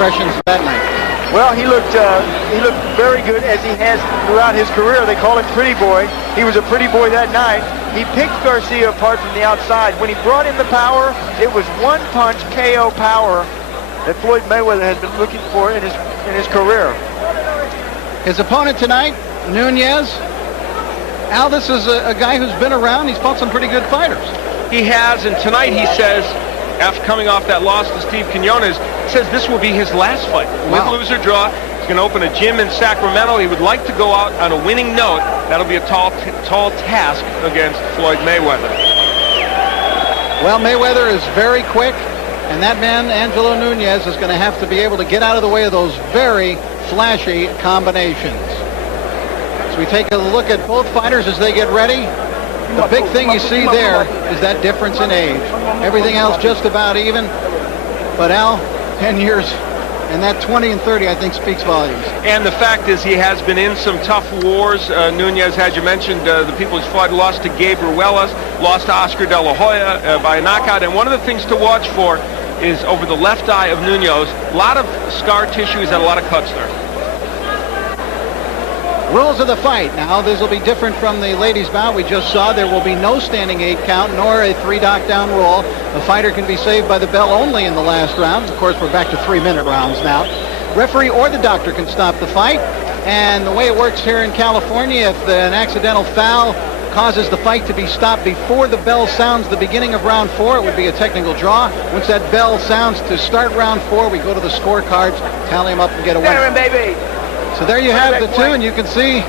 impressions of that night? Well, he looked very good, as he has throughout his career. They call him Pretty Boy. He was a pretty boy that night. He picked Garcia apart from the outside. When he brought in the power, it was one punch KO power that Floyd Mayweather has been looking for in his career. His opponent tonight, Nunez. Al, this is a guy who's been around. He's fought some pretty good fighters. He has, and tonight he says, after coming off that loss to Steve Quinones, says this will be his last fight. Wow. Win, lose, or draw. He's going to open a gym in Sacramento. He would like to go out on a winning note. That'll be a tall task against Floyd Mayweather. Well, Mayweather is very quick, and that man, Angelo Nunez, is going to have to be able to get out of the way of those very flashy combinations. So we take a look at both fighters as they get ready. The big thing you see there is that difference in age. Everything else just about even. But Al, 10 years, and that 20 and 30, I think, speaks volumes. And the fact is he has been in some tough wars. Nunez, as you mentioned, the People's Floyd lost to Gabe Ruelas, lost to Oscar De La Hoya by a knockout. And one of the things to watch for is over the left eye of Nunez. A lot of scar tissue. He's had a lot of cuts there. Rules of the fight. Now, this will be different from the ladies' bout we just saw. There will be no standing 8 count, nor a 3 knockdown rule. A fighter can be saved by the bell only in the last round. Of course, we're back to 3-minute rounds now. Referee or the doctor can stop the fight. And the way it works here in California, if an accidental foul causes the fight to be stopped before the bell sounds the beginning of round 4, it would be a technical draw. Once that bell sounds to start round 4, we go to the scorecards, tally them up, and get a winner. Baby. So there you have the two, and you can see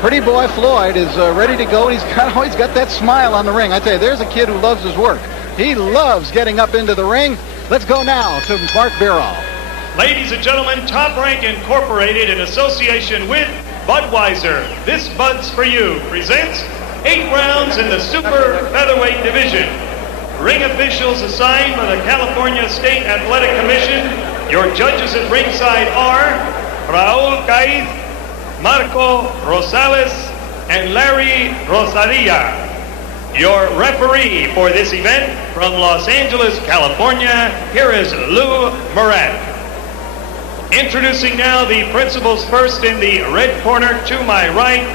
Pretty Boy Floyd is ready to go. He's always got that smile on the ring. I tell you, there's a kid who loves his work. He loves getting up into the ring. Let's go now to Mark Birol. Ladies and gentlemen, Top Rank Incorporated, in association with Budweiser, This Bud's For You, presents 8 rounds in the super featherweight division. Ring officials assigned by the California State Athletic Commission. Your judges at ringside are Raul Caiz, Marco Rosales, and Larry Rosaria. Your referee for this event from Los Angeles, California, here is Lou Murat. Introducing now the principals first in the red corner to my right.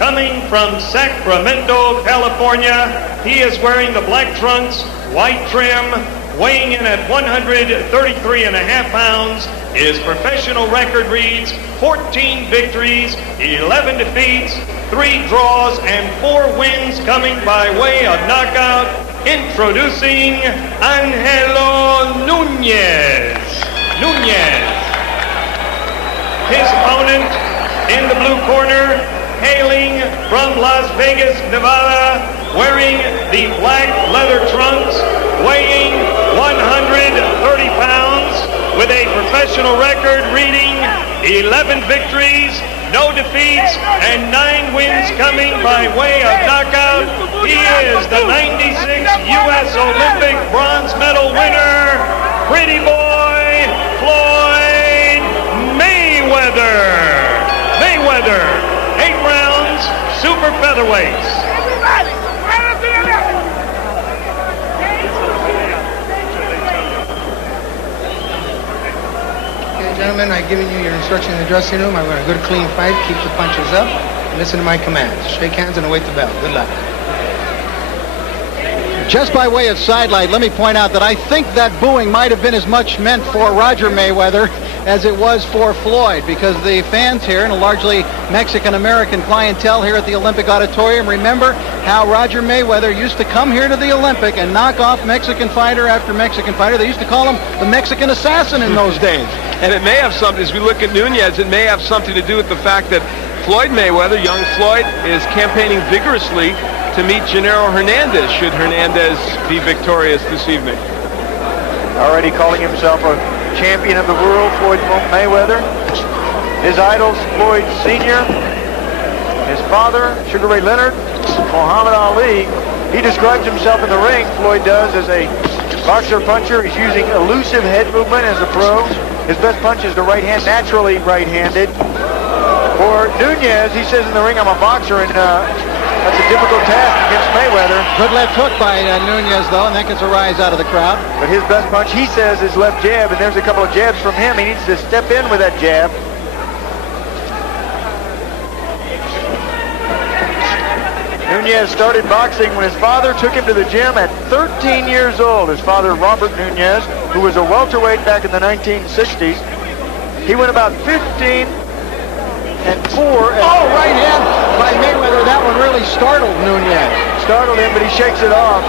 Coming from Sacramento, California, he is wearing the black trunks, white trim, weighing in at 133.5 pounds. His professional record reads 14 victories, 11 defeats, 3 draws, and 4 wins coming by way of knockout. Introducing Angelo Nunez. His opponent in the blue corner, hailing from Las Vegas, Nevada, wearing the black leather trunks, weighing 130 pounds, with a professional record reading 11 victories, no defeats, and 9 wins coming by way of knockout. He is the 96 U.S. Olympic bronze medal winner, Pretty Boy Floyd Mayweather. 8 rounds, super featherweights. Gentlemen, I've given you your instruction in the dressing room. I want a good, clean fight. Keep the punches up and listen to my commands. Shake hands and await the bell. Good luck. Just by way of sidelight, let me point out that I think that booing might have been as much meant for Roger Mayweather as it was for Floyd, because the fans here, and a largely Mexican-American clientele here at the Olympic Auditorium, remember how Roger Mayweather used to come here to the Olympic and knock off Mexican fighter after Mexican fighter. They used to call him the Mexican assassin in those days. And it may have something, as we look at Nunez, it may have something to do with the fact that Floyd Mayweather, young Floyd, is campaigning vigorously to meet Gennaro Hernandez, should Hernandez be victorious this evening. Already calling himself a champion of the world, Floyd Mayweather. His idols, Floyd Sr., his father, Sugar Ray Leonard, Muhammad Ali. He describes himself in the ring, Floyd does, as a boxer puncher. He's using elusive head movement as a pro. His best punch is the right hand, naturally right-handed. For Nunez, he says in the ring, I'm a boxer, and That's a difficult task against Mayweather. Good left hook by Nunez, though, and that gets a rise out of the crowd. But his best punch, he says, is left jab, and there's a couple of jabs from him. He needs to step in with that jab. Nunez started boxing when his father took him to the gym at 13 years old. His father, Robert Nunez, who was a welterweight back in the 1960s. He went about 15 and 4. Right hand by Mayweather. That one really startled Nunez. Startled him, but he shakes it off.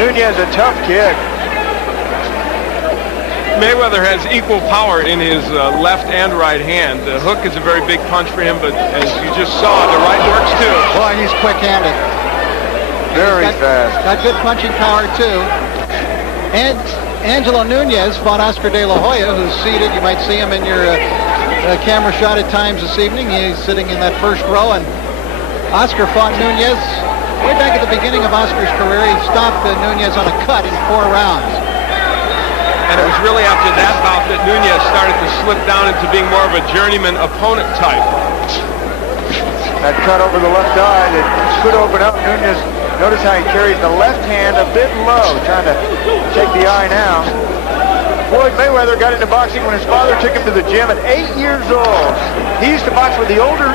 Nunez, a tough kid. Mayweather has equal power in his left and right hand. The hook is a very big punch for him, but as you just saw, the right works too. Boy, he's quick-handed. Very fast. Got good punching power, too. And Angelo Nunez fought Oscar De La Hoya, who's seated. You might see him in your camera shot at times this evening. He's sitting in that first row, and Oscar fought Nunez way back at the beginning of Oscar's career. He stopped Nunez on a cut in 4 rounds. And it was really after that bout that Nunez started to slip down into being more of a journeyman opponent type. That cut over the left eye that could open up. Nunez, notice how he carries the left hand a bit low, trying to take the eye now. Floyd Mayweather got into boxing when his father took him to the gym at 8 years old. He used to box with the older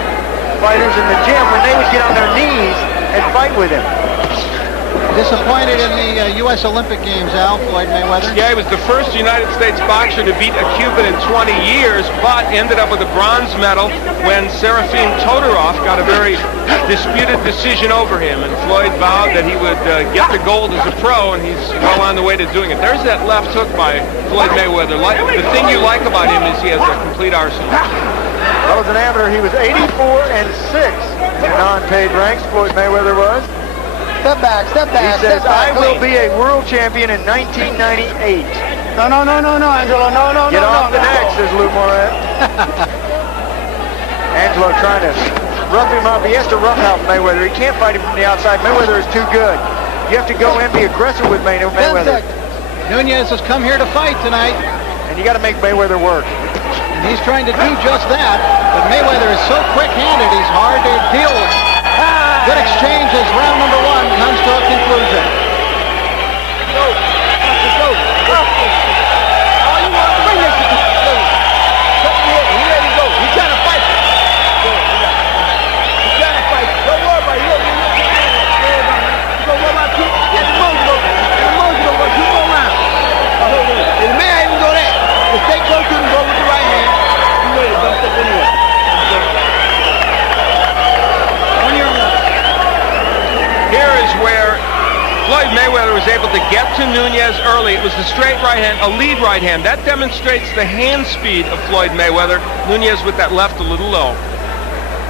fighters in the gym when they would get on their knees and fight with him. Disappointed in the U.S. Olympic Games, Al, Floyd Mayweather. Yeah, he was the first United States boxer to beat a Cuban in 20 years, but ended up with a bronze medal when Serafim Todorov got a very disputed decision over him. And Floyd vowed that he would get the gold as a pro, and he's well on the way to doing it. There's that left hook by Floyd Mayweather. The thing you like about him is he has a complete arsenal. Well, as an amateur, he was 84 and 6 in the non-paid ranks. Floyd Mayweather was. Step back, step back. He says, step back. I will be a world champion in 1998. No, Angelo, no. Get off the neck, says Lou Moret. Angelo trying to rough him up. He has to roughhouse Mayweather. He can't fight him from the outside. Mayweather is too good. You have to go in and be aggressive with Mayweather. Nunez has come here to fight tonight. And you got to make Mayweather work. And he's trying to do just that. But Mayweather is so quick-handed, he's hard to deal with. Good exchange as round number 1 comes to a conclusion. Here is where Floyd Mayweather was able to get to Nunez early. It was the straight right hand, a lead right hand. That demonstrates the hand speed of Floyd Mayweather. Nunez with that left a little low.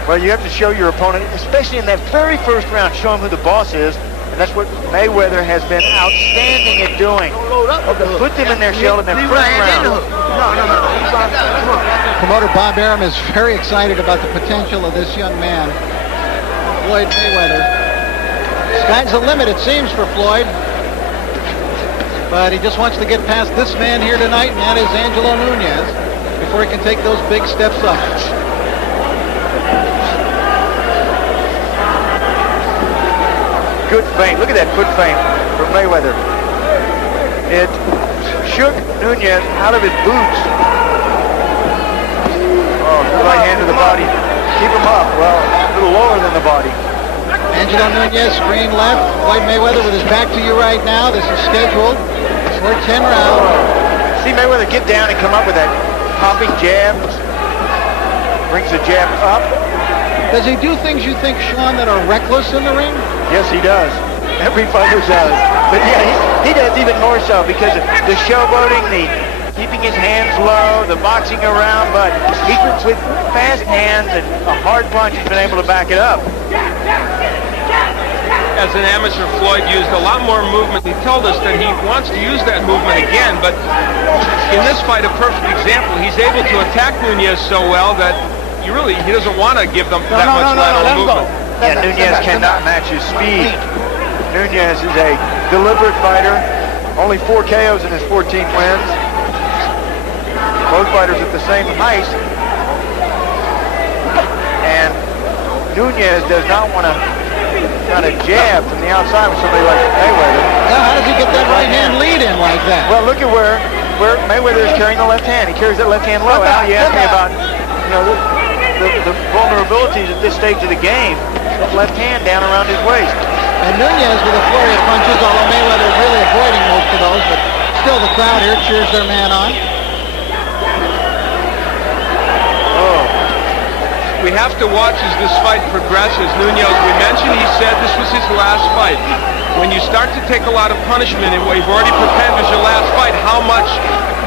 Well, you have to show your opponent, especially in that very first round, show him who the boss is. And that's what Mayweather has been outstanding at doing. Put them in their shell in that first round. Promoter Bob Arum is very excited about the potential of this young man, Floyd Mayweather. Sky's the limit, it seems, for Floyd. But he just wants to get past this man here tonight, and that is Angelo Nunez, before he can take those big steps up. Good feint. Look at that foot feint from Mayweather. It shook Nunez out of his boots. Oh, good right hand to the body. Keep him up. Well, a little lower than the body. Angelo Nunez, screen left. Floyd Mayweather with his back to you right now. This is scheduled for 10 rounds. See Mayweather get down and come up with that popping jab. Brings the jab up. Does he do things you think, Sean, that are reckless in the ring? Yes, he does. Every fighter does. But yeah, he does even more so because of the showboating, the keeping his hands low, the boxing around, but he with fast hands and a hard punch, he's been able to back it up. As an amateur, Floyd used a lot more movement. He told us that he wants to use that movement again, but in this fight, a perfect example. He's able to attack Nunez so well that he doesn't want to give them that much lateral movement. Yeah, Nunez cannot match his speed. Nunez is a deliberate fighter. Only 4 KOs in his 14 wins. Both fighters at the same height. And Nunez does not want to kind of jab from the outside with somebody like Mayweather. Now, how does he get that right hand lead in like that? Well, look at where Mayweather is carrying the left hand. He carries that left hand low. Now you ask me about, you know, the vulnerabilities at this stage of the game. That left hand down around his waist. And Nunez with a flurry of punches, although Mayweather really avoiding most of those, but still the crowd here cheers their man on. We have to watch as this fight progresses. Nunez, we mentioned, he said this was his last fight. When you start to take a lot of punishment and what you've already prepared as your last fight, how much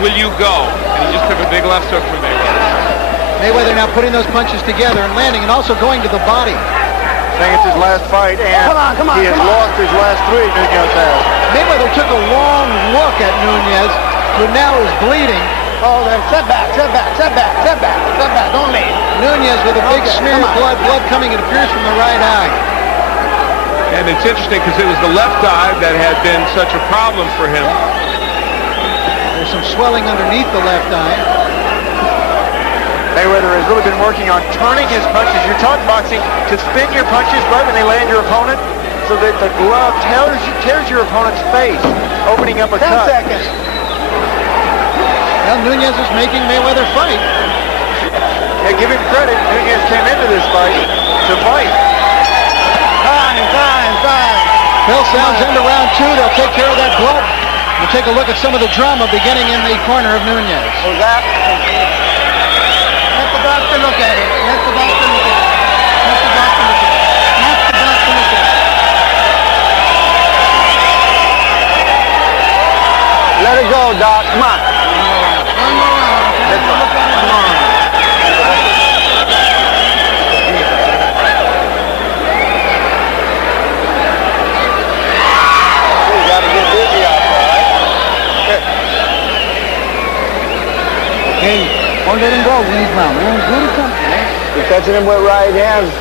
will you go? And he just took a big left hook from Mayweather. Mayweather now putting those punches together and landing and also going to the body. Saying it's his last fight, and he has lost his last 3, Nunez has. Mayweather took a long look at Nunez, who now is bleeding. Oh, then set back. Don't leave. Nunez with a big smear of blood coming, it appears, from the right eye. And it's interesting because it was the left eye that had been such a problem for him. There's some swelling underneath the left eye. Mayweather has really been working on turning his punches. You're taught in boxing to spin your punches right when they land your opponent so that the glove tears your opponent's face, opening up a cut. 10 seconds. Well, Nunez is making Mayweather fight. Yeah, give him credit. Nunez came into this fight to fight. Time. Bell sounds into round 2. They'll take care of that blood. We'll take a look at some of the drama beginning in the corner of Nunez. Let the doctor look at it. Let it go, Doc. Come on. One more round. Hey, don't let him go when he's round, man. Do something, man. You're catching him with right hands.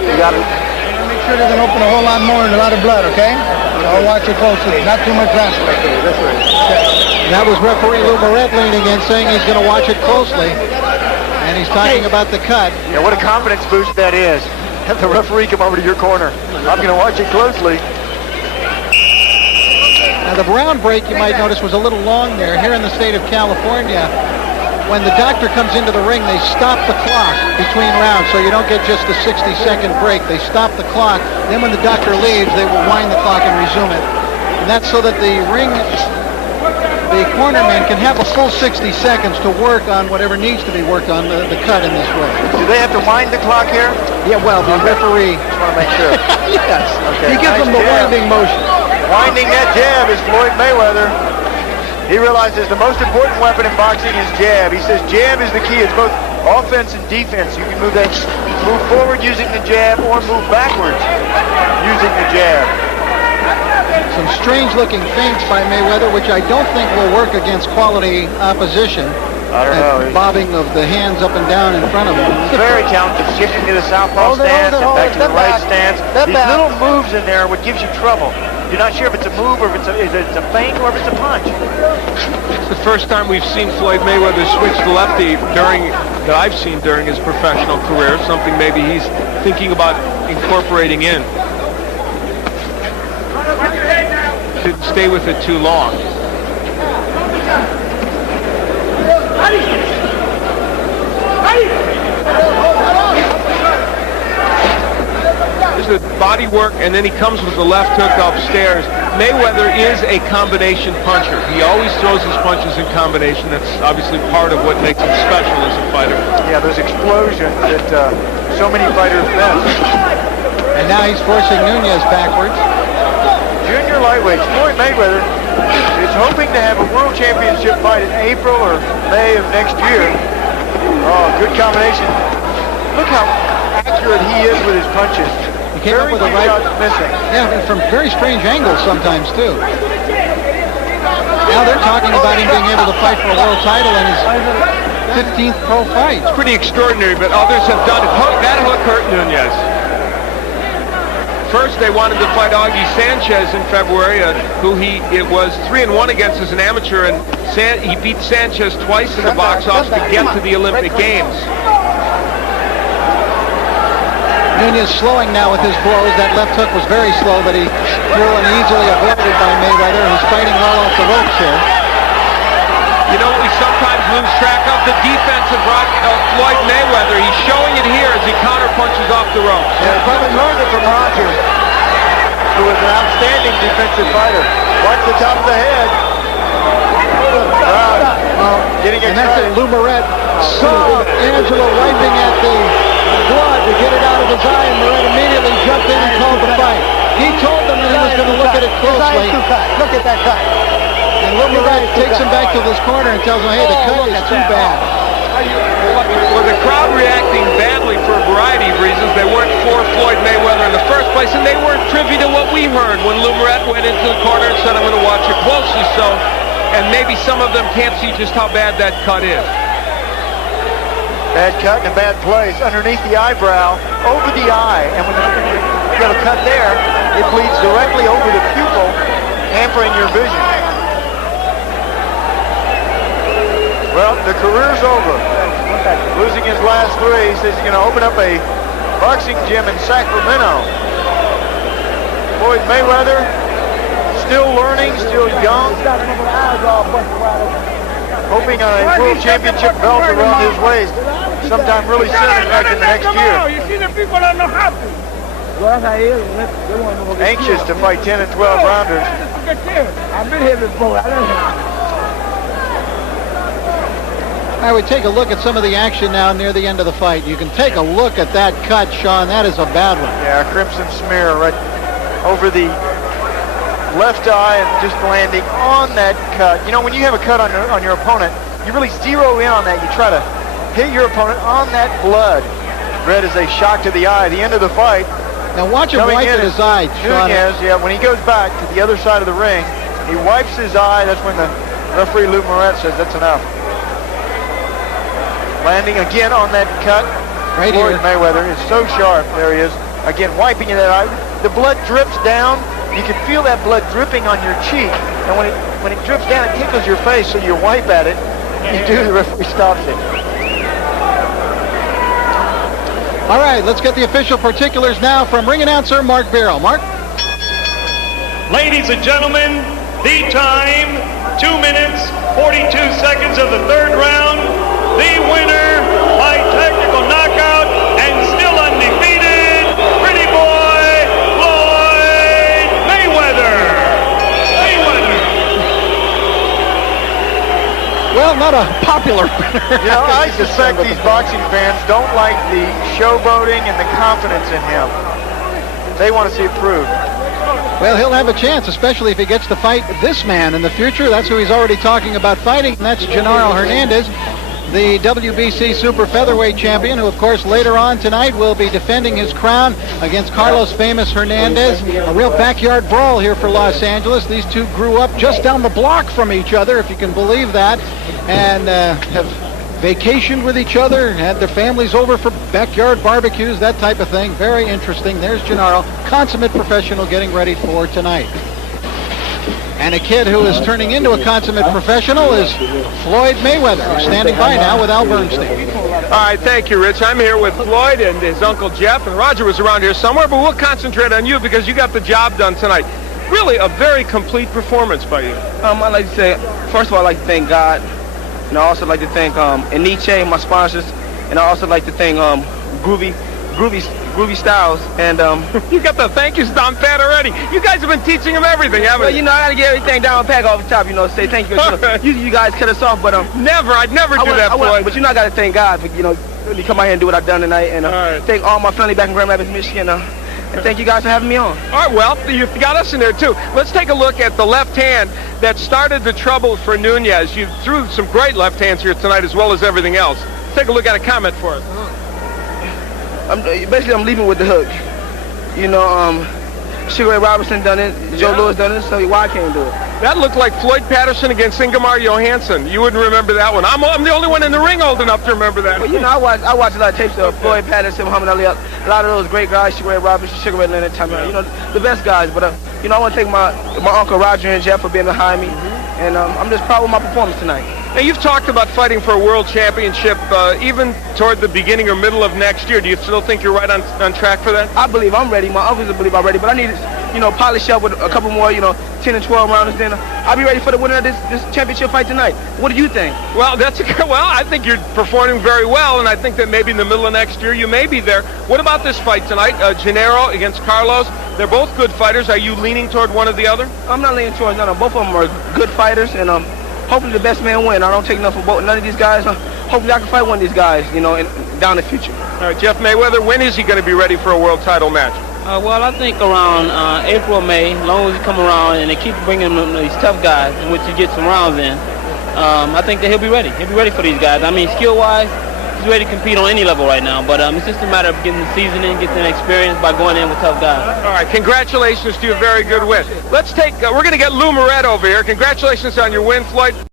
You gotta make sure doesn't open a whole lot more and a lot of blood, okay? I'll watch it closely. Not too much transfer. Okay, this way. That was referee Lou Moret leaning in, saying he's going to watch it closely. And he's talking about the cut. Yeah, what a confidence boost that is. Have the referee come over to your corner. I'm going to watch it closely. Now, the round break, you might notice, was a little long there. Here in the state of California, when the doctor comes into the ring, they stop the clock between rounds, so you don't get just a 60-second break. They stop the clock. Then when the doctor leaves, they will wind the clock and resume it. And that's so that the cornerman can have a full 60 seconds to work on whatever needs to be worked on, the cut in this way. Do they have to wind the clock here? Yeah, well, the referee... Just want to make sure. Yes. Okay. He gives them the winding motion. Winding that jab is Floyd Mayweather. He realizes the most important weapon in boxing is jab. He says jab is the key. It's both offense and defense. You can move forward using the jab or move backwards using the jab. Some strange-looking feints by Mayweather, which I don't think will work against quality opposition. I don't know. Bobbing of the hands up and down in front of him. He's very talented, shifting to the southpaw stance and back to the right stance. These little moves in there are what gives you trouble. You're not sure if it's a move or if it's a feint or if it's a punch. It's the first time we've seen Floyd Mayweather switch to lefty that I've seen during his professional career, something maybe he's thinking about incorporating in. Didn't stay with it too long. There's the body work, and then he comes with the left hook upstairs. Mayweather is a combination puncher. He always throws his punches in combination. That's obviously part of what makes him special as a fighter. Yeah, those explosions that so many fighters miss. And now he's forcing Nunez backwards. Junior lightweights, Floyd Mayweather is hoping to have a world championship fight in April or May of next year. Oh, good combination. Look how accurate he is with his punches. He came up with a right... missing. Yeah, from very strange angles sometimes, too. Now they're talking about him being able to fight for a world title in his 15th pro fight. It's pretty extraordinary, but others have done it. That hook hurt Nunez. First, they wanted to fight Augie Sanchez in February, who it was 3-1 against as an amateur, and he beat Sanchez twice in the box office to get to the Olympic Games. Nunez slowing now with his blows. That left hook was very slow, but he threw and easily avoided by Mayweather, who's fighting well off the ropes here. You know what we sometimes lose track of? The defense of Floyd Mayweather. He's showing it here as he counterpunches off the ropes. Yeah, he probably learned it from Roger, who was an outstanding defensive fighter. Watch the top of the head. Getting And that's excited. it. Lou Moret saw Angelo wiping at the blood to get it out of his eye, and Moret immediately jumped in and called the fight. He told them that he was going to look at it closely. Look at that cut. And Lou Moret takes him back to this corner and tells him, hey, the cut is too bad. Well, the crowd reacting badly for a variety of reasons. They weren't for Floyd Mayweather in the first place, and they weren't privy to what we heard when Lou Moret went into the corner and said, I'm going to watch it closely. So, and maybe some of them can't see just how bad that cut is. Bad cut in a bad place, underneath the eyebrow, over the eye, and when you got a cut there, it bleeds directly over the pupil, hampering your vision. Well, the career's over. Losing his last three, he says he's going to open up a boxing gym in Sacramento. Floyd Mayweather, still learning, still young, hoping on a world championship belt around his waist sometime really soon, in fact, in the next year. You see the people that know how to. Anxious to fight 10 and 12 rounders. I've been here before. I would take a look at some of the action now near the end of the fight. You can take a look at that cut, Sean. That is a bad one. Yeah, crimson smear right over the left eye and just landing on that cut. You know, when you have a cut on your opponent, you really zero in on that. You try to hit your opponent on that blood. Red is a shock to the eye. The end of the fight. Now watch him wipe at his eye, Sean. Nunez, yeah, when he goes back to the other side of the ring, he wipes his eye. That's when the referee Lou Moret says that's enough. Landing again on that cut. Right Floyd here. Mayweather is so sharp. There he is. Again, wiping that eye. The blood drips down. You can feel that blood dripping on your cheek. And when it drips down, it tickles your face, so you wipe at it. You do, the referee stops it. All right, let's get the official particulars now from ring announcer Mark Barrow. Mark? Ladies and gentlemen, the time, 2 minutes, 42 seconds of the third round. The winner by technical knockout and still undefeated, pretty boy, Floyd Mayweather. Well, not a popular winner. You know, I suspect these boxing fans don't like the showboating and the confidence in him. They want to see it proved. Well, he'll have a chance, especially if he gets to fight this man in the future. That's who he's already talking about fighting, and that's Genaro Hernandez, the WBC Super Featherweight champion, who, of course, later on tonight will be defending his crown against Carlos Famous Hernandez. A real backyard brawl here for Los Angeles. These two grew up just down the block from each other, if you can believe that, and have vacationed with each other, had their families over for backyard barbecues, that type of thing. Very interesting. There's Genaro, consummate professional, getting ready for tonight. And a kid who is turning into a consummate professional is Floyd Mayweather, who's standing by now with Al Bernstein. All right, thank you, Rich. I'm here with Floyd and his uncle Jeff, and Roger was around here somewhere, but we'll concentrate on you because you got the job done tonight. Really a very complete performance by you. I'd like to say, first of all, I'd like to thank God. And I also like to thank Aniche, my sponsors. And I also like to thank Groovy Styles. And You got the thank yous down pat already. You guys have been teaching him everything, haven't well, you? you know, I gotta get everything down pack off the top, say thank you. Usually you guys cut us off, but Never, I'd never do that, Floyd. But I gotta thank God for really come out here and do what I've done tonight, and right. thank all my family back in Grand Rapids, Michigan, and thank you guys for having me on. All right, well, you've got us in there, too. Let's take a look at the left hand that started the trouble for Nunez. You threw some great left hands here tonight as well as everything else. Take a look at a comment for us. I'm leaving with the hook. Sugar Ray Robinson done it, Joe Louis done it, so why I can't do it? That looked like Floyd Patterson against Ingemar Johansson. You wouldn't remember that one. I'm the only one in the ring old enough to remember that. Well, I watch a lot of tapes of Floyd Patterson, Muhammad Ali, a lot of those great guys, Sugar Ray Robinson, Sugar Ray Leonard, the best guys. But I want to thank my uncle Roger and Jeff for being behind me, and I'm just proud of my performance tonight. Now, you've talked about fighting for a world championship even toward the beginning or middle of next year. Do you still think you're right on track for that? I believe I'm ready. My uncles believe I'm ready, but I need to, polish up with a couple more, 10 and 12 rounds. Then I'll be ready for the winner of this championship fight tonight. What do you think? Well, I think you're performing very well, and I think that maybe in the middle of next year you may be there. What about this fight tonight? Gennaro against Carlos. They're both good fighters. Are you leaning toward one or the other? I'm not leaning towards none of them. Both of them are good fighters, and hopefully the best man win. I don't take nothing from none of these guys. Hopefully I can fight one of these guys, down the future. All right, Jeff Mayweather, when is he going to be ready for a world title match? Well, I think around April, May, as long as he come around and they keep bringing him these tough guys in which he gets some rounds in, I think that he'll be ready. He'll be ready for these guys. I mean, skill-wise, he's ready to compete on any level right now, but it's just a matter of getting the seasoning, getting the experience by going in with tough guys. All right, congratulations to a very good win. We're going to get Lou Moret over here. Congratulations on your win, Floyd.